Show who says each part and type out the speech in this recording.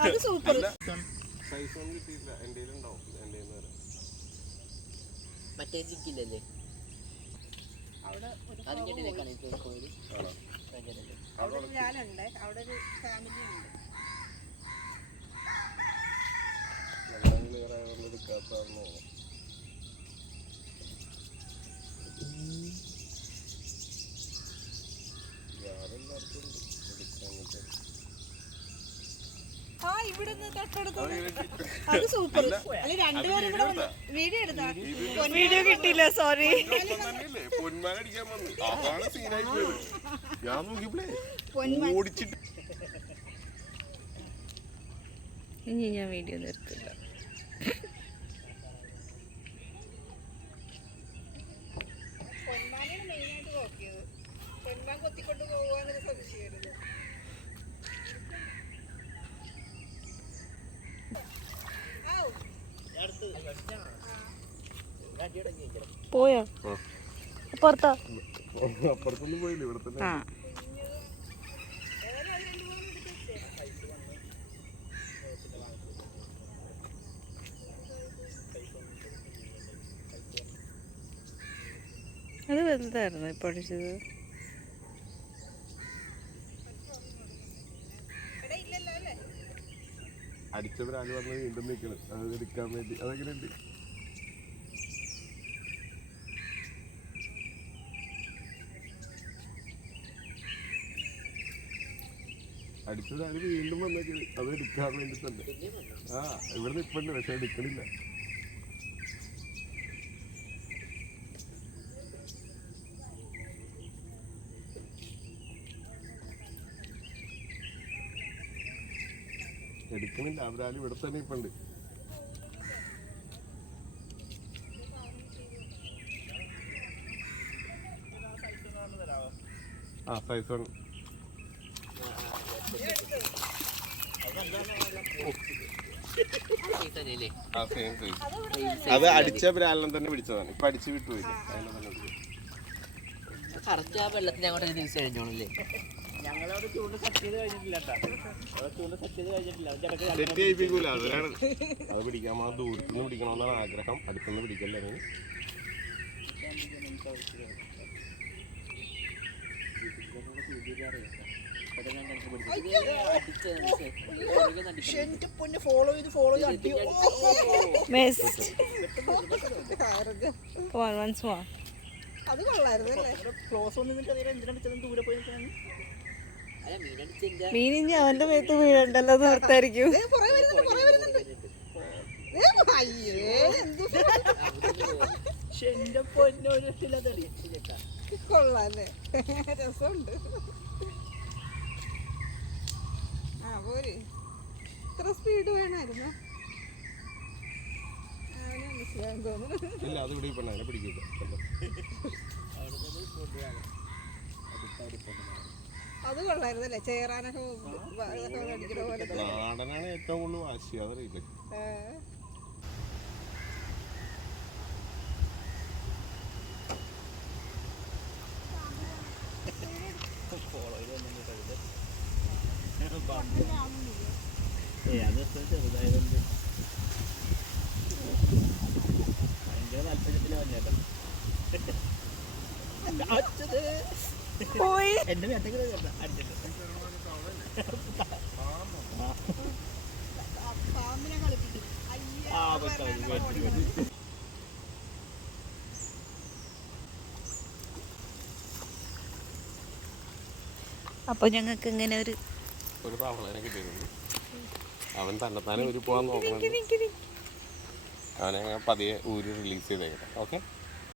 Speaker 1: അത് സൂപ്പർ
Speaker 2: മറ്റേ
Speaker 1: അവിടെ ഒരു
Speaker 2: അതിന്റെ കണിപ്പൂർ കോയിൽ
Speaker 3: ആണോ
Speaker 1: അവിടെ ഒരു ഞാനുണ്ട് അവിടെ ഒരു ഫാമിലി ഉണ്ട്
Speaker 3: ഞങ്ങൾ ക്ലിയർ ആയതുകൊണ്ട് എടുക്കാത്തതാണെന്ന് തോന്നുന്നു ഞാനെല്ലായിടത്തും ഉണ്ട് എടുക്കാൻ വേണ്ടി.
Speaker 1: ആ ഇവിടെ നിന്ന് തൊട്ടടുത്ത്
Speaker 3: അത്
Speaker 1: സൂപ്പർ അല്ല രണ്ടുപേരും ഇവിടെ വന്നു വീഡിയോ എടുത്താ? വീഡിയോ കിട്ടിയില്ല സോറി
Speaker 4: ഇനി ഞാൻ വീഡിയോ നിർത്തില്ല
Speaker 1: പൊന്മാനാണ് മെയിനായിട്ട് നോക്കിയത്. പൊന്മാൻ കൊത്തിക്കൊണ്ട് പോകുക എന്നൊരു
Speaker 4: പോയോ?
Speaker 3: അപ്പുറത്തോ?
Speaker 4: പുറത്താ
Speaker 3: അപ്പുറത്തൊന്നും പോയില്ല ഇവിടെ തന്നെ.
Speaker 1: അത്
Speaker 4: വലുതായിരുന്നു ഇപ്പൊ അടിച്ചത്
Speaker 3: അടിച്ചവരാൽ വന്ന് വീണ്ടും നിൽക്കണം അത് എടുക്കാൻ വേണ്ടി. അതെങ്ങനെയുണ്ട്? അടിച്ചവരാൽ വീണ്ടും വന്നേക്കുന്നത് അത് എടുക്കാൻ വേണ്ടി തന്നെ. ആ ഇവിടെ നിൽപ്പുണ്ട് പക്ഷെ എടുക്കണില്ല. എടുക്കണില്ല അവരാൽ ഇവിടെ തന്നെ ഇപ്പുണ്ട്. ആ സൈസ് ആ അത് അടിച്ച ബ്രാലിനെ തന്നെ പിടിച്ചതാണ്. ഇപ്പൊ അടിച്ച് വിട്ടുപോയില്ല.
Speaker 2: കറക്റ്റ് ആ വെള്ളത്തിന് അങ്ങോട്ട് തിരിച്ചു കഴിഞ്ഞോളല്ലേ
Speaker 5: ഞങ്ങളവിടെ ചൂണ്ട് സെറ്റ് ചെയ്ത് കഴിഞ്ഞിട്ടില്ല ചൂണ്ട് സെറ്റ് ചെയ്ത്
Speaker 3: സെറ്റ് ചെയ്യിപ്പിക്കൂല അതിനാണ് അത് പിടിക്കാൻ ആ ദൂരത്തുനിന്ന് പിടിക്കണമെന്നാണ് ആഗ്രഹം. അടുത്തുനിന്ന് പിടിക്കല്ലേ നീ?
Speaker 1: എന്റെ പൊന്നെ ഫോളോ ചെയ്ത് ഫോളോ ചെയ്ത് അടി
Speaker 4: ബെസ്റ്റ് വൺസ് മോർ
Speaker 1: അത് കൊള്ളായിരുന്നു അല്ലേ?
Speaker 5: ക്ലോസ് ഒന്നും നിന്നിട്ട് അതിനെ എന്തിനാ പിടിച്ചതും? ദൂരെ പോയി നിൽക്കാണ്?
Speaker 4: മീൻ അവന്റെ മേത്ത് വീഴണ്ടല്ലോ നിർത്തായിരിക്കും
Speaker 1: ദേ പുറകെ വരുന്നുണ്ട് പുറകെ വരുന്നുണ്ട്. ദേ, അയ്യേ എന്ത്
Speaker 5: എന്റെ പൊന്നെ ഒരു രക്ഷയില്ലാത്ത അടി
Speaker 1: കൊള്ളാല്ലേ? രസമുണ്ട്. ആ പോര്. ഇത്ര സ്പീഡ് വേണമായിരുന്നു തോന്നുന്നു.
Speaker 3: അത്
Speaker 1: കൊള്ളായിരുന്നല്ലേ ചേറാനൊക്കെ അടിക്കണ പോലെ
Speaker 3: നാടനാണ് ഏറ്റവും കൂടുതൽ വാശി അതറിയില്ലേ
Speaker 5: ചെറുതായതുകൊണ്ട് ഭയങ്കര താല്പര്യത്തിന് വന്നേട്ടോ അച്ഛത് എന്റെ മേത്തേക്ക് കേട്ടോ. അടിച്ചിട്ട്.
Speaker 1: ആ പാമ്പിനെ കളിപ്പിക്കും അയ്യേ
Speaker 5: ആ പറ്റാ വേണ്ടി വേണ്ടി
Speaker 4: അപ്പൊ ഞങ്ങൾക്ക് ഇങ്ങനെ ഒരു
Speaker 3: ഒരു തവളനെ കിട്ടിയിരുന്നു അവൻ തന്നെത്താനെ ഒരു പോകാൻ നോക്കുന്നുണ്ട് അവനെ പതിയെ ഊരി റിലീസ് ചെയ്തേക്കട്ടെ. ഓക്കെ